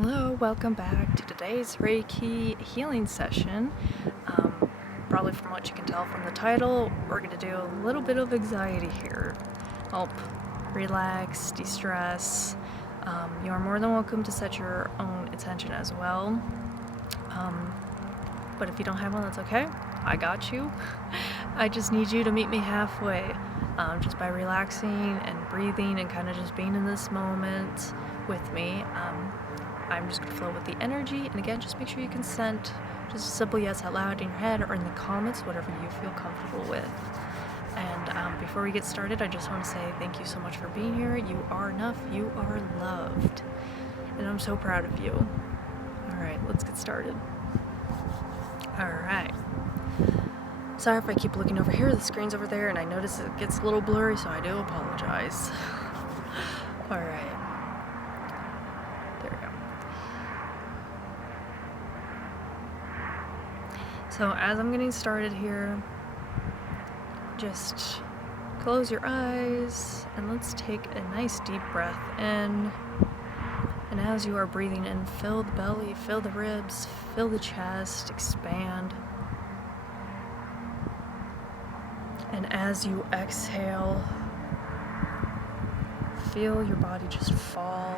Hello, welcome back to today's Reiki Healing session. Probably from what you can tell from the title, we're going to do a little bit of anxiety here. Help relax, de-stress. You are more than welcome to set your own intention as well. But if you don't have one, that's okay. I got you. I just need you to meet me halfway. Just by relaxing and breathing and kind of just being in this moment with me. I'm just going to flow with the energy, and again, just make sure you consent. Just a simple yes out loud in your head or in the comments, whatever you feel comfortable with. And before we get started, I just want to say thank you so much for being here. You are enough. You are loved. And I'm so proud of you. All right, let's get started. All right. Sorry if I keep looking over here. The screen's over there, and I notice it gets a little blurry, so I do apologize. All right. There we go. So as I'm getting started here, just close your eyes and let's take a nice deep breath in. And as you are breathing in, fill the belly, fill the ribs, fill the chest, expand. And as you exhale, feel your body just fall.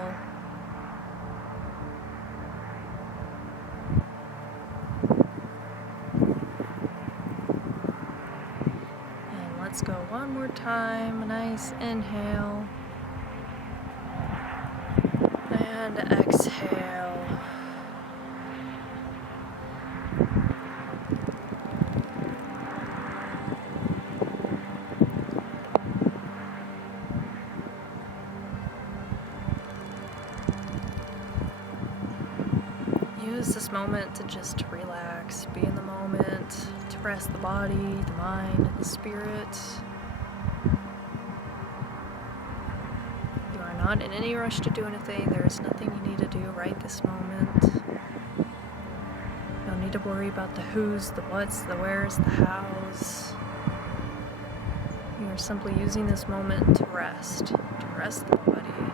Let's go one more time. Nice inhale and exhale. Use this moment to just relax, be in the moment, to rest the body, the mind, the spirit. You are not in any rush to do anything. There is nothing you need to do right this moment. You don't need to worry about the who's, the what's, the where's, the how's. You are simply using this moment to rest the body,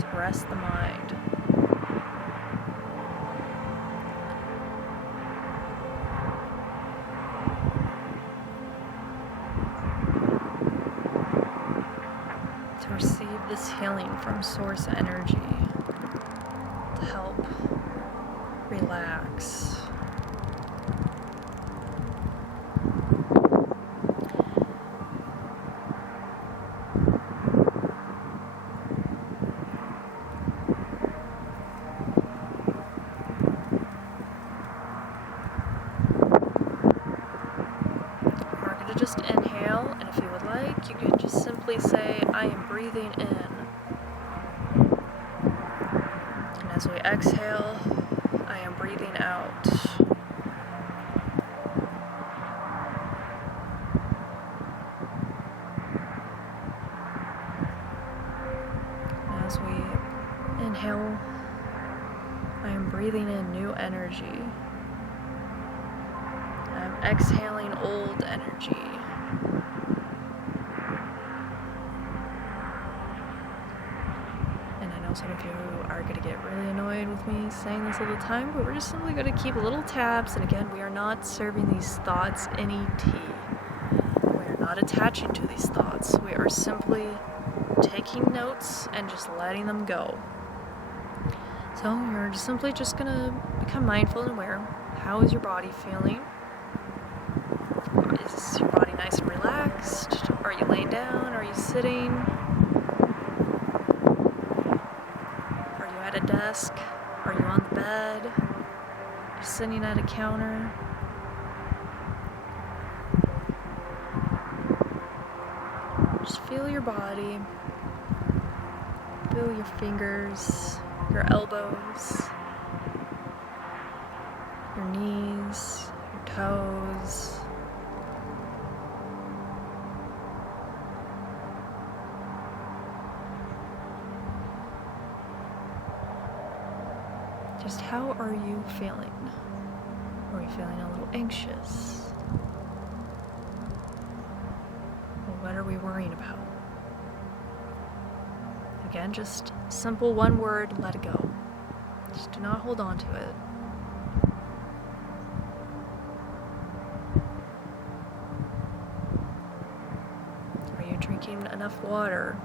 to rest the mind. To receive this healing from source energy to help relax. We're going to just inhale, and if you would like, you could just simply say, I am breathing in. And as we exhale, I am breathing out. And as we inhale, I am breathing in new energy. I'm exhaling old energy. Some of you are going to get really annoyed with me saying this all the time, but we're just simply going to keep little tabs. And again, we are not serving these thoughts any tea. We are not attaching to these thoughts. We are simply taking notes and just letting them go. So you're simply just going to become mindful and aware. How is your body feeling? Is your body nice and relaxed? Are you laying down? Are you sitting? At a desk? Are you on the bed? Are you sitting at a counter? Just feel your body. Feel your fingers, your elbows, your knees, your toes. Just how are you feeling? Are you feeling a little anxious? Or what are we worrying about? Again, just simple one word, let it go. Just Do not hold on to it. Are you drinking enough water?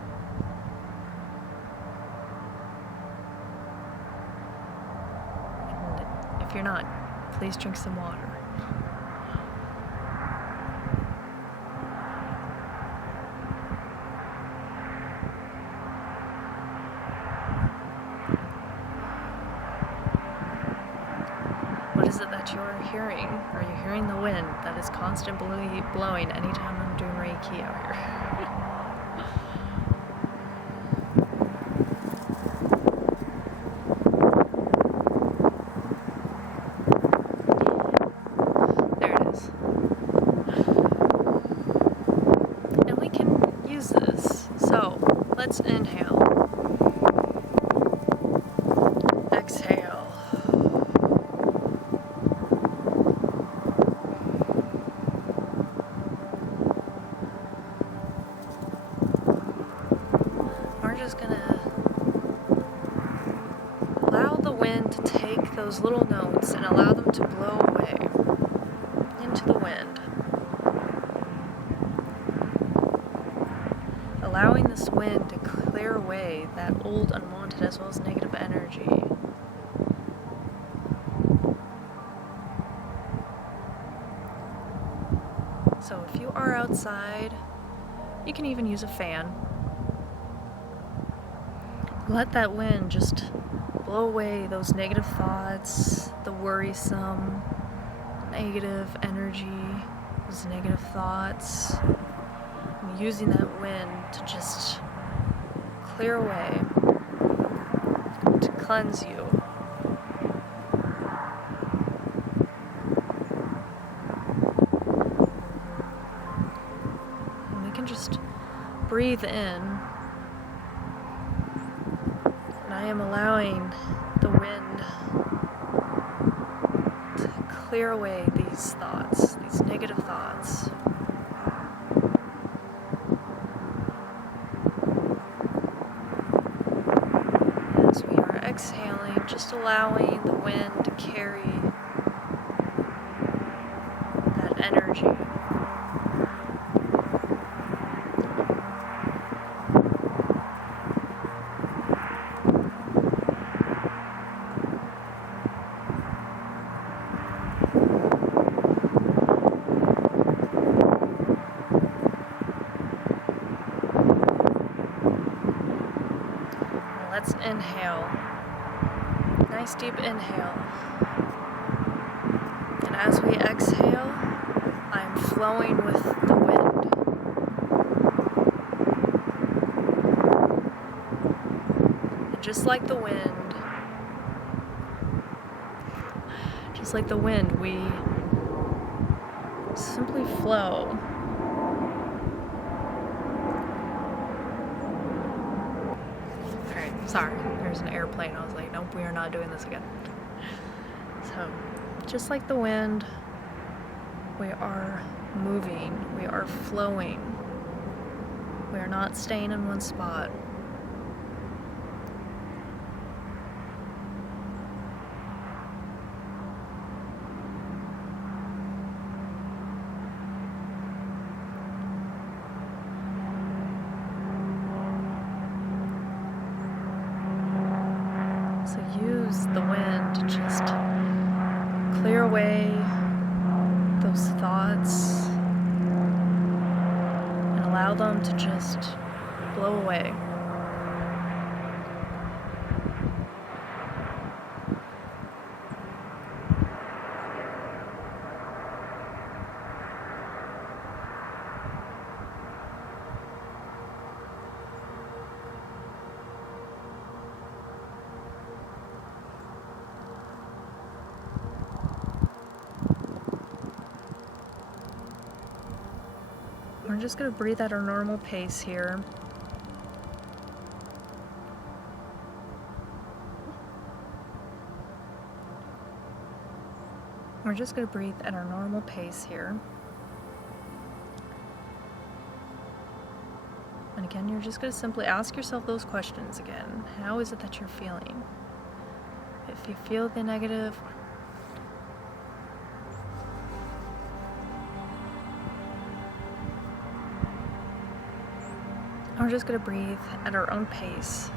And if you're not, please drink some water. What is it that you're hearing? Are you hearing the wind that is constantly blowing anytime I'm doing Reiki out here? There it is. And we can use this. So, let's inhale. Exhale. We're just gonna allow the wind to take those little notes and allow them to blow away into the wind. Allowing this wind to clear away that old, unwanted, as well as negative energy. So if you are outside, you can even use a fan. Let that wind just blow away those negative thoughts, the worrisome, negative energy, those negative thoughts. I'm using that wind to just clear away, to cleanse you. And we can just breathe in. I am allowing the wind to clear away these thoughts, these negative thoughts. As we are exhaling, just allowing the wind to carry that energy. Let's inhale. Nice deep inhale. And as we exhale, I'm flowing with the wind. And just like the wind, we simply flow. Sorry, there's an airplane. I was like, nope, we are not doing this again. So, just like the wind, we are moving, we are flowing. We are not staying in one spot. So use the wind to just clear away those thoughts and allow them to just blow away. We're just going to breathe at our normal pace here. We're just going to breathe at our normal pace here. And again, you're just going to simply ask yourself those questions again. How is it that you're feeling? if you feel the negative, we're just going to breathe at our own pace.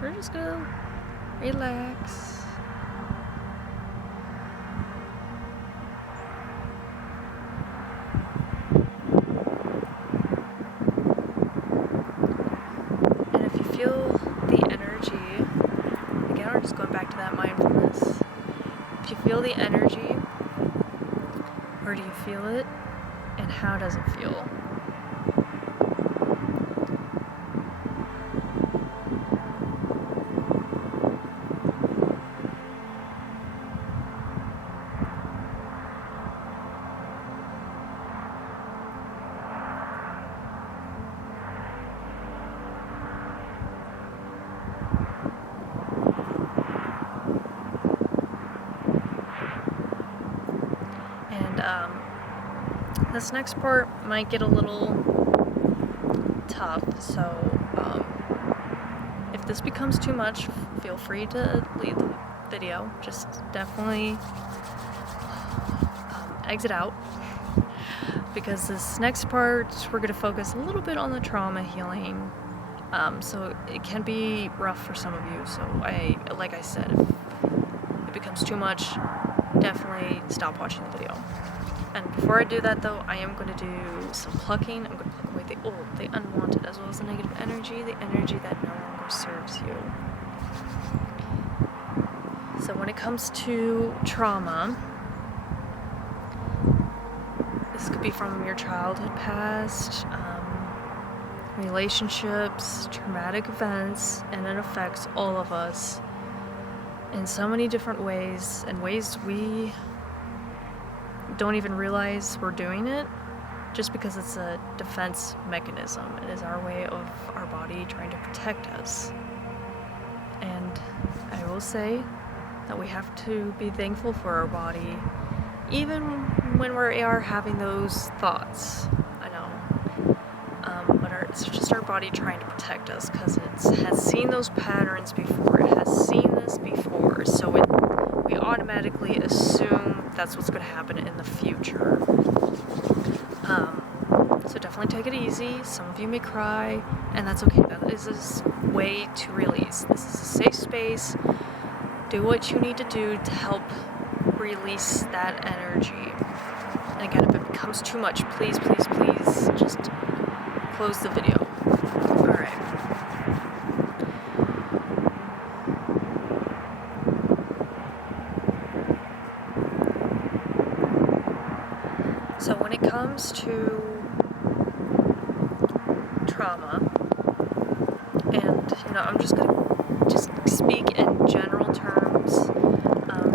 We're just going to relax. And if you feel the energy, again, we're just going back to that mindfulness. If you feel the energy, where do you feel it, and how does it feel? This next part might get a little tough, so if this becomes too much, feel free to leave the video. Just definitely exit out, because this next part we're going to focus a little bit on the trauma healing. So it can be rough for some of you, so like I said, if it becomes too much, definitely stop watching the video. And before I do that though, I am going to do some plucking. I'm going to pluck away the old, the unwanted, as well as the negative energy, the energy that no longer serves you. So when it comes to trauma, this could be from your childhood past, relationships, traumatic events, and it affects all of us in so many different ways, and ways we don't even realize we're doing it, just because it's a defense mechanism. It is our way of our body trying to protect us. And I will say that we have to be thankful for our body, even when we are having those thoughts. I know, but it's just our body trying to protect us, because it has seen those patterns before. It has seen this before, so we automatically assume that's what's going to happen in the future. So definitely take it easy. Some of you may cry, and that's okay. That is a way to release. This is a safe space. Do what you need to do to help release that energy. And again, if it becomes too much, please, please, please just close the video. Alright. So when it comes to trauma, and I'm just going to speak in general terms,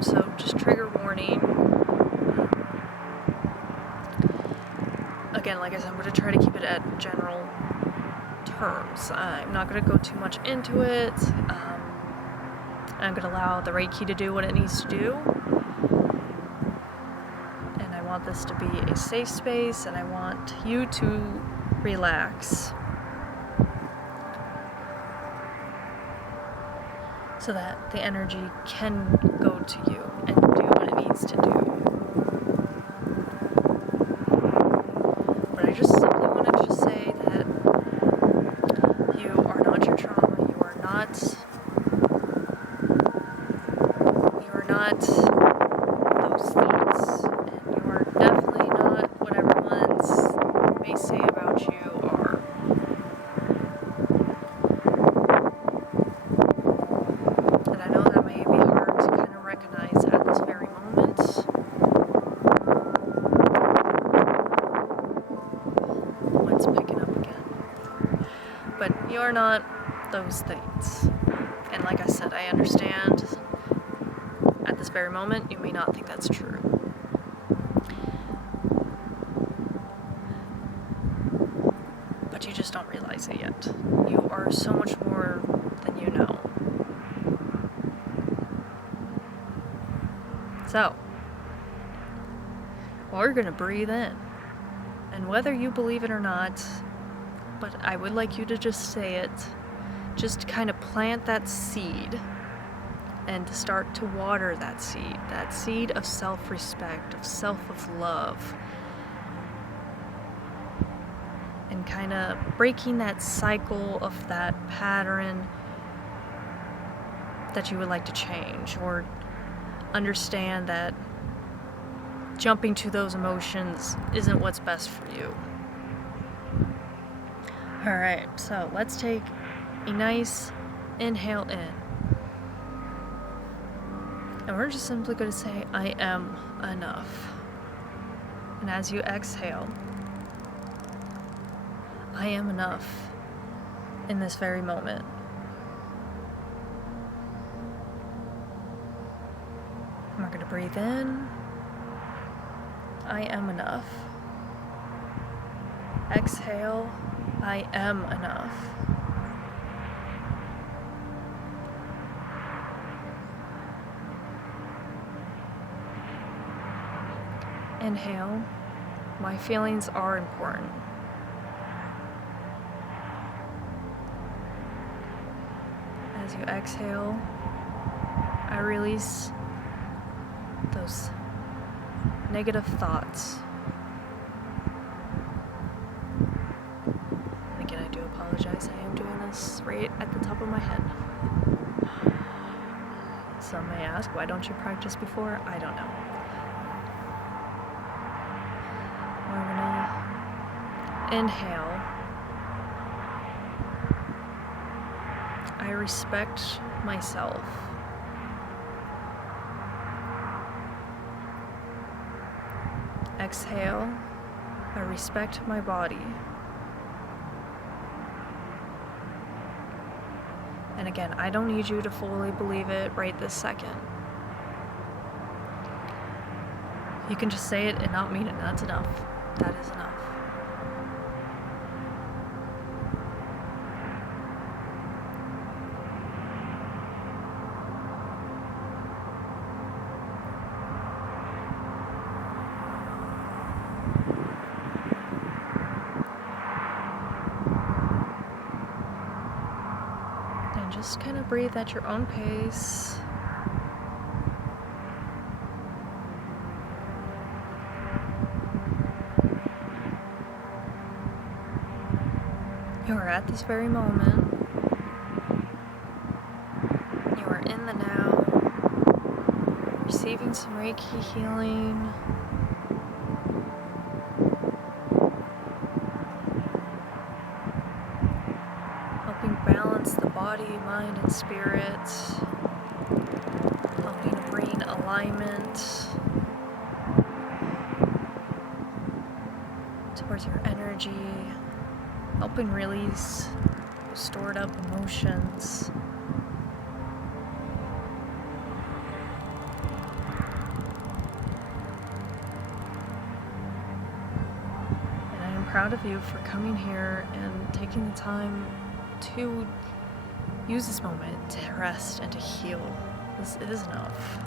so just trigger warning. Again, like I said, I'm going to try to keep it at general terms. I'm not going to go too much into it. I'm going to allow the Reiki to do what it needs to do. I want this to be a safe space, and I want you to relax so that the energy can go to you and do what it needs to do. But I just simply wanted to say that you are not your trauma. You are not those thoughts. Definitely not what everyone may say about you are. And I know that may be hard to kind of recognize at this very moment. Let's pick it up again. But you're not those things. And like I said, I understand at this very moment you may not think that's true. But you just don't realize it yet. You are so much more than you know. So, we're going to breathe in. And whether you believe it or not, but I would like you to just say it, just to kind of plant that seed and to start to water that seed of self-respect, of self-love, and kind of breaking that cycle of that pattern that you would like to change, or understand that jumping to those emotions isn't what's best for you. Alright, so let's take a nice inhale in. And we're just simply going to say, I am enough. And as you exhale, I am enough in this very moment. And we're going to breathe in. I am enough. Exhale. I am enough. Inhale. My feelings are important. As you exhale, I release those negative thoughts. Again, I do apologize. I am doing this right at the top of my head. Some may ask, why don't you practice before? I don't know. We're gonna inhale. I respect myself. Exhale. I respect my body. And again, I don't need you to fully believe it right this second. You can just say it and not mean it, and that's enough. That is enough. And just kind of breathe at your own pace. You are at this very moment. You are in the now, receiving some Reiki healing. Helping balance the body, mind, and spirit. Helping bring alignment towards your energy. Helping release stored up emotions. And I am proud of you for coming here and taking the time to use this moment to rest and to heal. This is enough.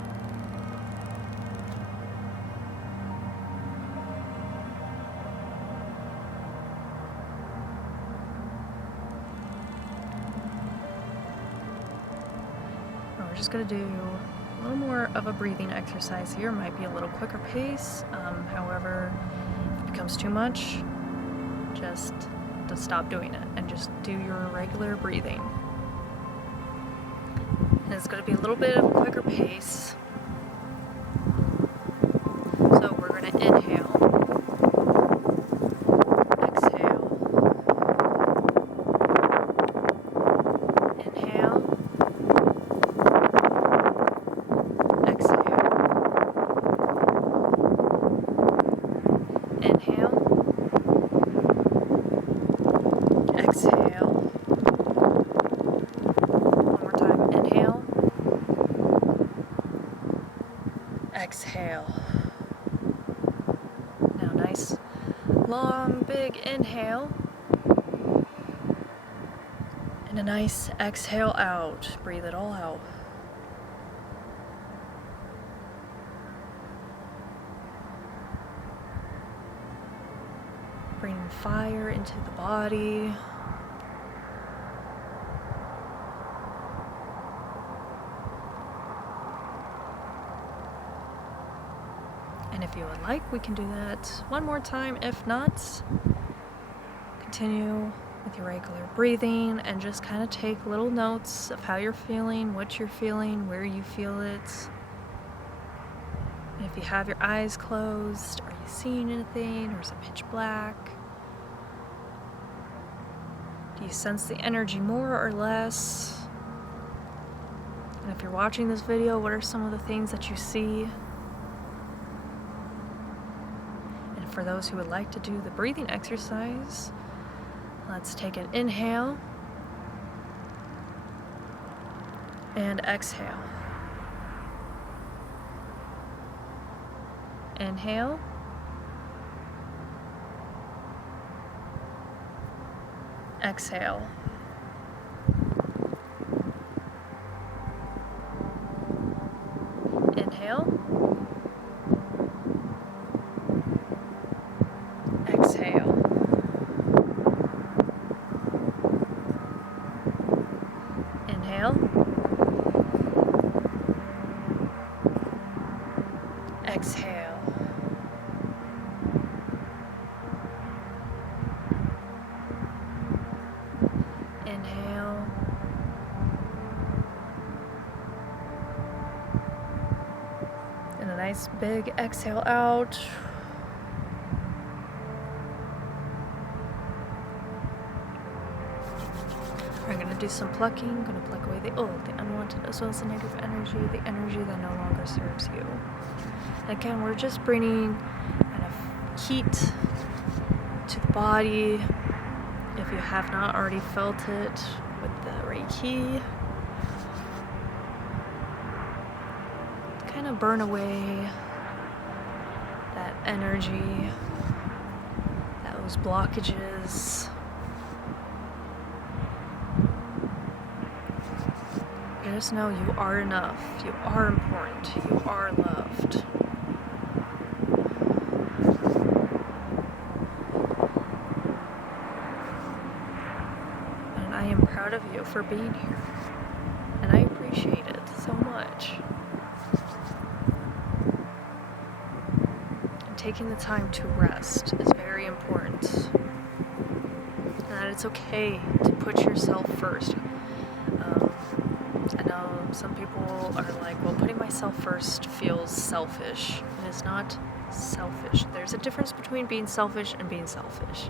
We're just going to do a little more of a breathing exercise here. Might be a little quicker pace. However, if it becomes too much, just to stop doing it and just do your regular breathing. And it's going to be a little bit of a quicker pace. So we're going to inhale. Exhale. Now nice long big inhale and a nice exhale out. Breathe it all out. Bring fire into the body. If you would like, we can do that one more time. If not, continue with your regular breathing and just kind of take little notes of how you're feeling, what you're feeling, where you feel it. And if you have your eyes closed, are you seeing anything, or is it pitch black? Do you sense the energy more or less? And if you're watching this video, what are some of the things that you see? And for those who would like to do the breathing exercise, let's take an inhale and exhale. Inhale. Exhale. Inhale. Exhale. Inhale. Exhale. Inhale. And a nice big exhale out. We're going to do some plucking. I'm going to pluck away the old, the unwanted, as well as the negative energy, the energy that no longer serves you. And again, we're just bringing kind of heat to the body. If you have not already felt it with the Reiki, kind of burn away that energy, those blockages. Just know you are enough, you are important, you are loved. And I am proud of you for being here. And I appreciate it so much. And taking the time to rest is very important. And that it's okay to put yourself first. I know some people are like, well, putting myself first feels selfish. And it's not selfish. There's a difference between being selfish and being selfish.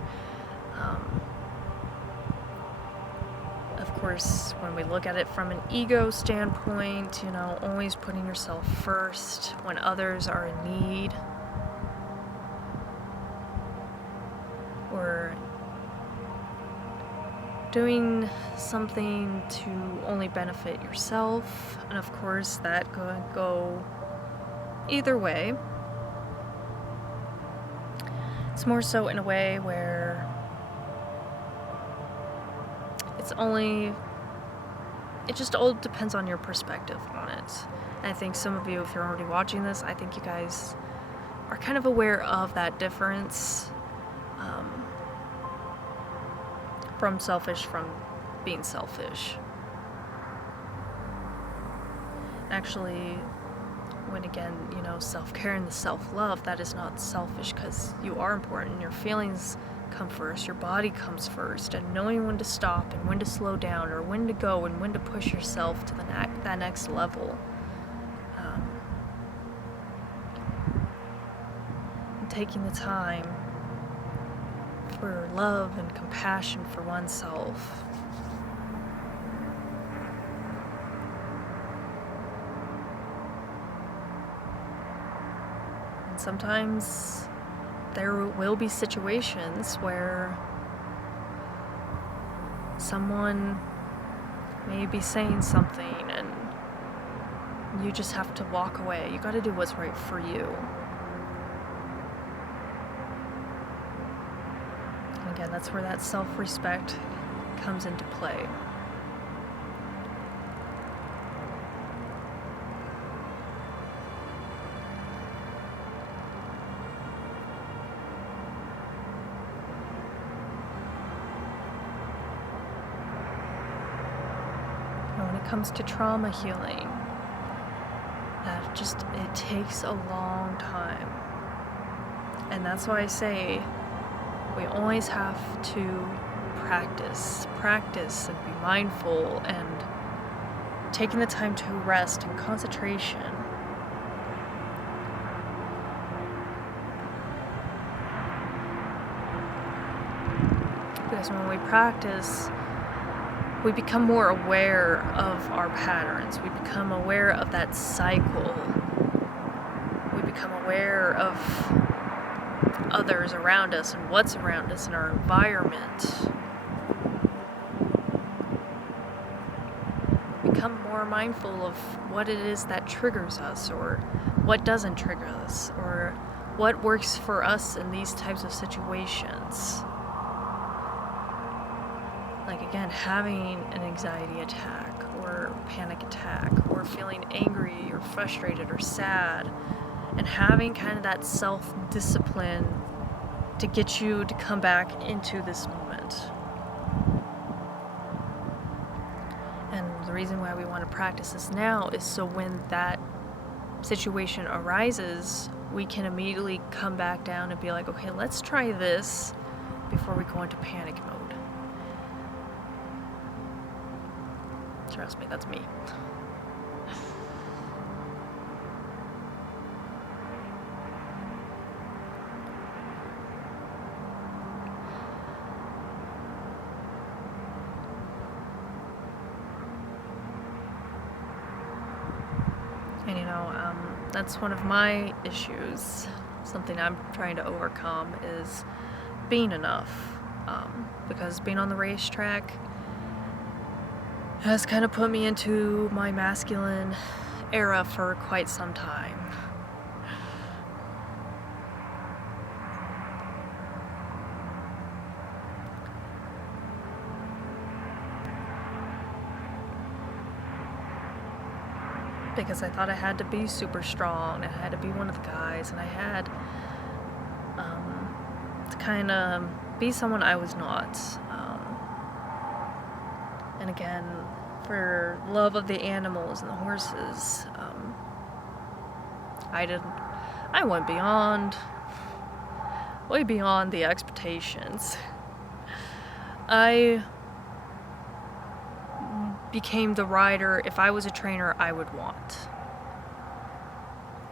Of course, when we look at it from an ego standpoint, always putting yourself first when others are in need, or doing something to only benefit yourself, and of course that could go either way. It's more so in a way where it just all depends on your perspective on it. And I think some of you, if you're already watching this, I think you guys are kind of aware of that difference. From selfish, from being selfish. Actually, when again, self-care and the self-love, that is not selfish, because you are important. Your feelings come first, your body comes first, and knowing when to stop and when to slow down, or when to go and when to push yourself to that next level. Taking the time for love and compassion for oneself. And sometimes there will be situations where someone may be saying something and you just have to walk away. You got to do what's right for you. Again, that's where that self-respect comes into play. And when it comes to trauma healing, it takes a long time. And that's why I say we always have to practice and be mindful and taking the time to rest and concentration. Because when we practice, we become more aware of our patterns. We become aware of that cycle. We become aware of others around us and what's around us in our environment. We become more mindful of what it is that triggers us or what doesn't trigger us or what works for us in these types of situations. Like again, having an anxiety attack or panic attack or feeling angry or frustrated or sad, and having kind of that self-discipline to get you to come back into this moment. And the reason why we want to practice this now is so when that situation arises, we can immediately come back down and be like, okay, let's try this before we go into panic mode. Trust me, that's me. And that's one of my issues. Something I'm trying to overcome is being enough. Because being on the racetrack has kind of put me into my masculine era for quite some time. Because I thought I had to be super strong, and I had to be one of the guys, and I had to kind of be someone I was not. And again, for love of the animals and the horses, I went way beyond the expectations. I became the rider, if I was a trainer, I would want.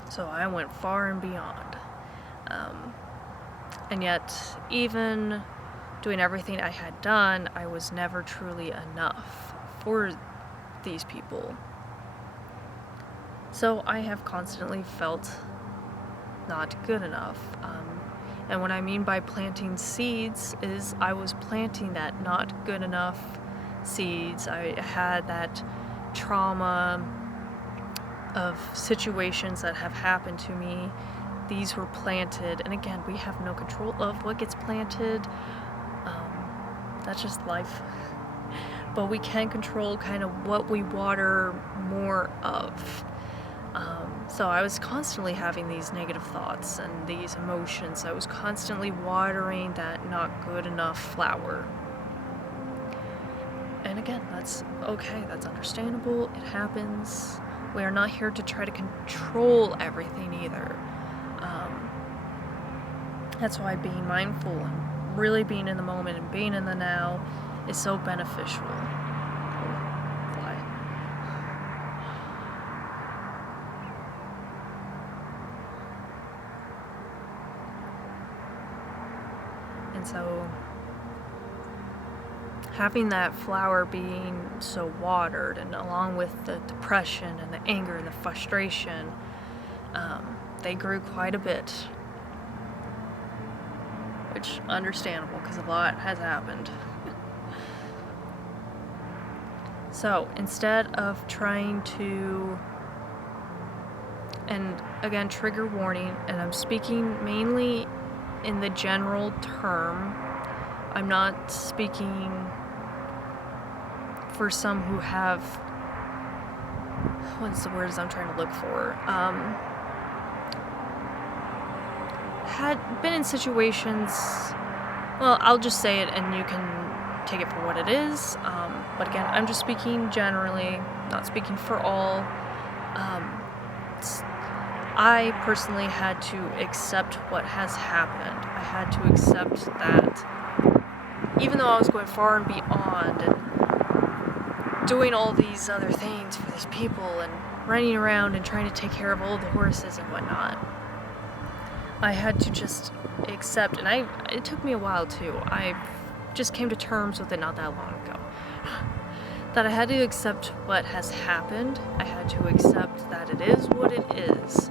So I went far and beyond. And yet, even doing everything I had done, I was never truly enough for these people. So I have constantly felt not good enough. And what I mean by planting seeds is I was planting that not good enough seeds. I had that trauma of situations that have happened to me. These were planted, and again, we have no control of what gets planted. That's just life. But we can control kind of what we water more of. So I was constantly having these negative thoughts and these emotions. I was constantly watering that not good enough flower. And again, that's okay, that's understandable, it happens. We are not here to try to control everything either. That's why being mindful and really being in the moment and being in the now is so beneficial. And so having that flower being so watered, and along with the depression and the anger and the frustration, they grew quite a bit, which understandable because a lot has happened. So instead of trying to, and again, trigger warning, and I'm speaking mainly in the general term, I'm not speaking for some who have, what's the words I'm trying to look for, had been in situations, well, I'll just say it and you can take it for what it is, but again, I'm just speaking generally, not speaking for all. I personally had to accept what has happened. I had to accept that even though I was going far and beyond and doing all these other things for these people and running around and trying to take care of all the horses and whatnot, I had to just accept, and it took me a while too. I just came to terms with it not that long ago. That I had to accept what has happened. I had to accept that it is what it is.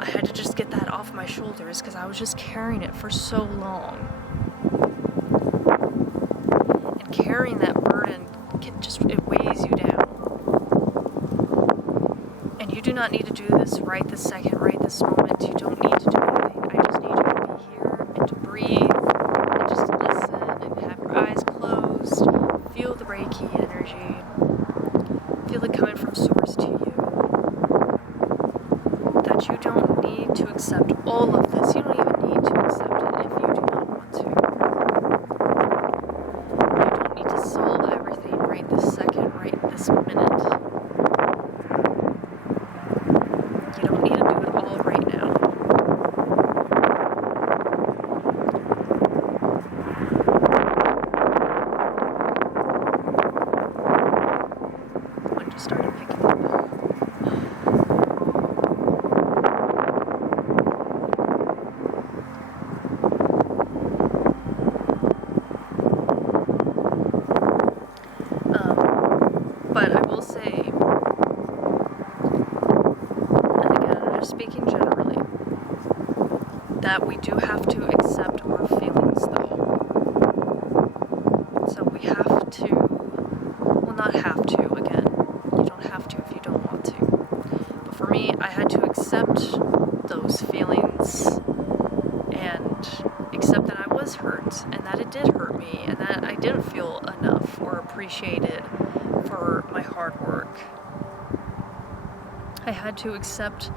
I had to just get that off my shoulders because I was just carrying it for so long. And carrying that burden, it weighs you down. And you do not need to do this right this second, right this moment. You don't need to do anything. I just need you to be here and to breathe and just to listen and have your eyes closed. Feel the Reiki energy. Feel it coming from source to you. That you don't need to accept all of this. You don't even need to accept it if you do not want to. You don't need to solve everything right this second, right this minute. You don't need to do it all right now. I just started picking up. But I will say, and again, I'm just speaking generally, that we do have to accept our feelings though. So we have to, well, not have to, again, you don't have to if you don't want to. But for me, I had to accept those feelings and accept that I was hurt and that it did hurt me and that I didn't feel enough or appreciated for my hard work. I had to accept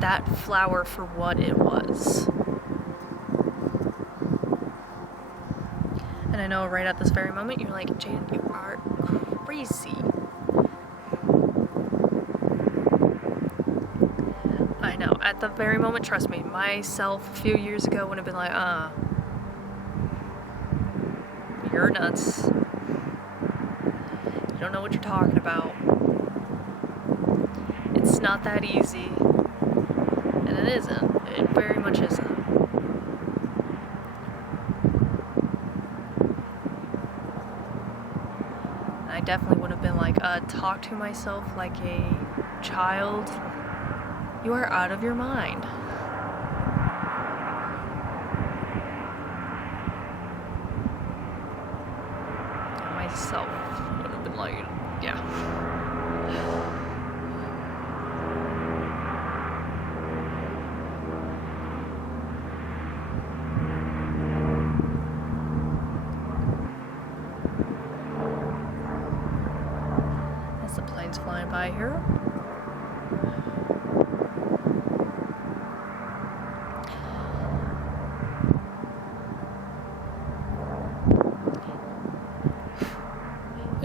that flower for what it was. And I know right at this very moment you're like, Jaden, you are crazy. I know, at the very moment, trust me, myself a few years ago would have been like, you're nuts. You don't know what you're talking about. It's not that easy. And it isn't. It very much isn't. And I definitely would have been like, talk to myself like a child. You are out of your mind. Myself would have been like, yeah. As the plane's flying by here.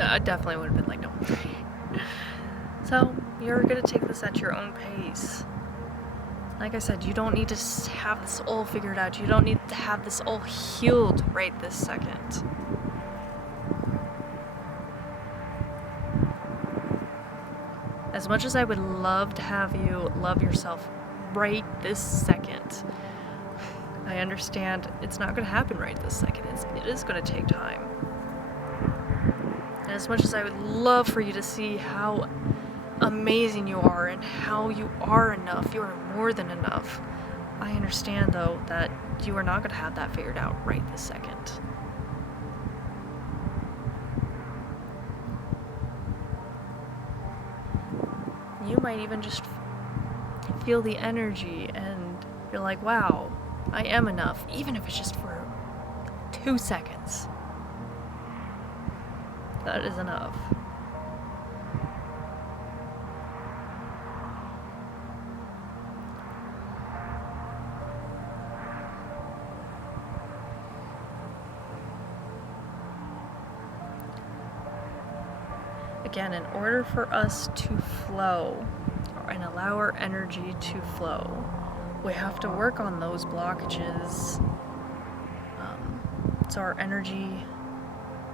I definitely would have been like, no. So, you're going to take this at your own pace. Like I said, you don't need to have this all figured out. You don't need to have this all healed right this second. As much as I would love to have you love yourself right this second, I understand it's not going to happen right this second. It is going to take time. And as much as I would love for you to see how amazing you are and how you are enough, you are more than enough, I understand though that you are not going to have that figured out right this second. You might even just feel the energy and you're like, wow, I am enough, even if it's just for 2 seconds. That is enough. Again, in order for us to flow, and allow our energy to flow. We have to work on those blockages so our energy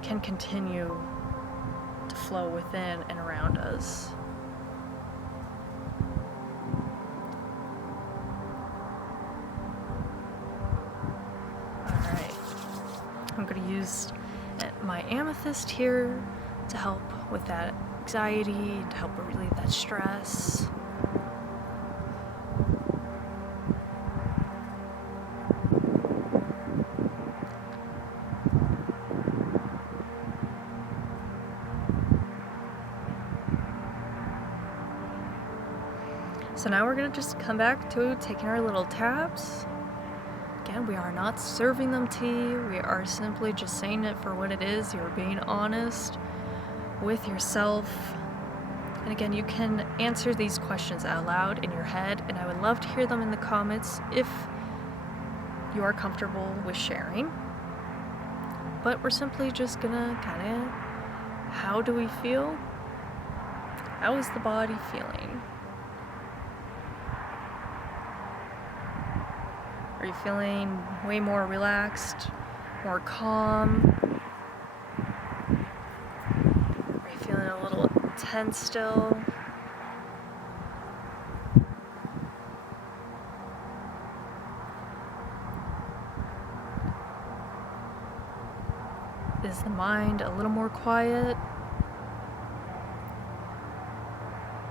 can continue to flow within and around us. Alright, I'm going to use my amethyst here to help with that anxiety, to help relieve that stress. So now we're going to just come back to taking our little taps. Again, we are not serving them tea. We are simply just saying it for what it is. You're being honest with yourself. And again, you can answer these questions out loud in your head, and I would love to hear them in the comments if you are comfortable with sharing. But we're simply just gonna kind of, how do we feel? How is the body feeling? Are you feeling way more relaxed, more calm? Are you feeling a little tense still? Is the mind a little more quiet?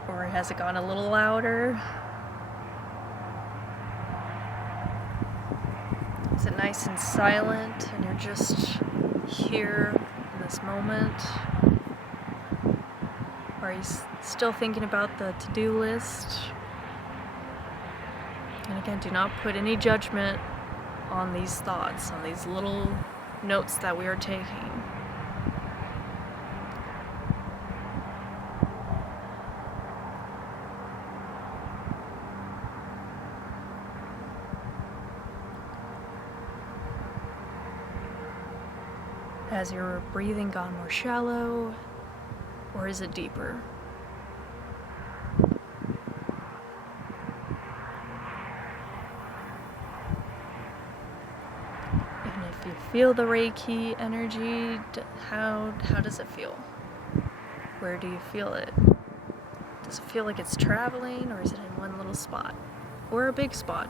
Or has it gone a little louder? Is it nice and silent and you're just here in this moment? Or are you still thinking about the to-do list? And again, do not put any judgment on these thoughts, on these little notes that we are taking. Has your breathing gone more shallow, or is it deeper? And if you feel the Reiki energy, how does it feel? Where do you feel it? Does it feel like it's traveling, or is it in one little spot? Or a big spot?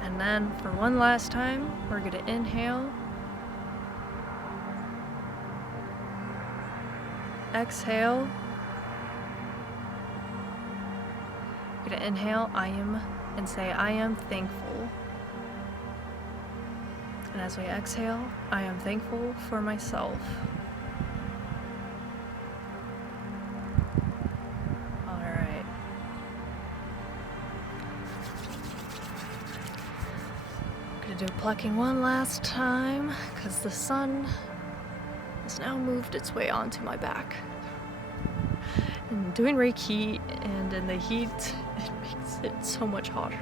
And then for one last time, we're going to inhale, exhale. We're going to inhale, and say, I am thankful. And as we exhale, I am thankful for myself. Alright. Gonna do plucking one last time, because the sun has now moved its way onto my back. And doing Reiki and in the heat, it makes it so much hotter.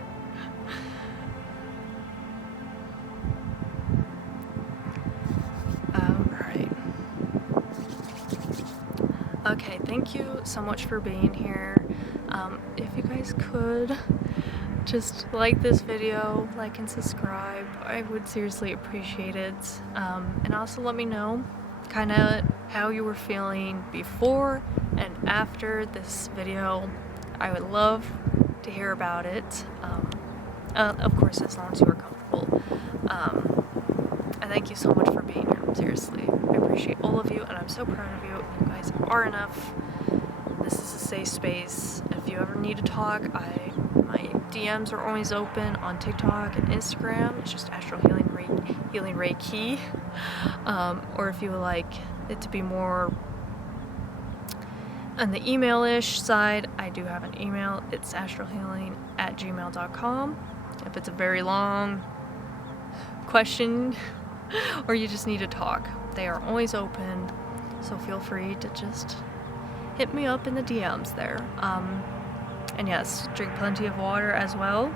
Alright. Okay, thank you so much for being here. If you guys could just like this video, like and subscribe, I would seriously appreciate it. And also let me know kind of how you were feeling before and after this video. I would love to hear about it. Of course, as long as you are comfortable. And thank you so much for being here. Seriously, I appreciate all of you, and I'm so proud of you. You guys are enough. This is a safe space. If you ever need to talk, my DMs are always open on TikTok and Instagram. It's just Astralhealingreiki. Or if you would like it to be more on the email-ish side, I do have an email. It's astralhealing@gmail.com. If it's a very long question or you just need to talk, they are always open. So feel free to just hit me up in the DMs there. And yes, drink plenty of water as well.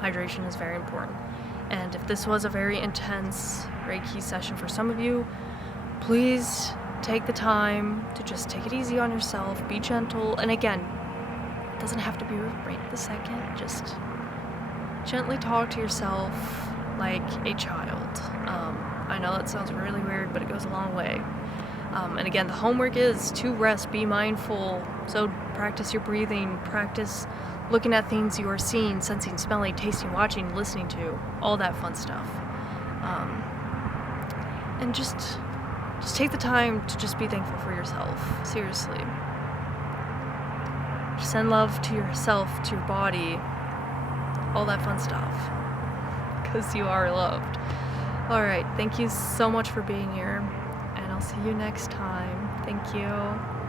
hydration is very important. And if this was a very intense Reiki session for some of you, please take the time to just take it easy on yourself, be gentle, and again, it doesn't have to be right this second, just gently talk to yourself like a child. I know that sounds really weird, but it goes a long way. And again, the homework is to rest, be mindful, so practice your breathing, practice looking at things you are seeing, sensing, smelling, tasting, watching, listening to, all that fun stuff. And just take the time to just be thankful for yourself, seriously. Just send love to yourself, to your body, all that fun stuff, because you are loved. Alright, thank you so much for being here, and I'll see you next time. Thank you.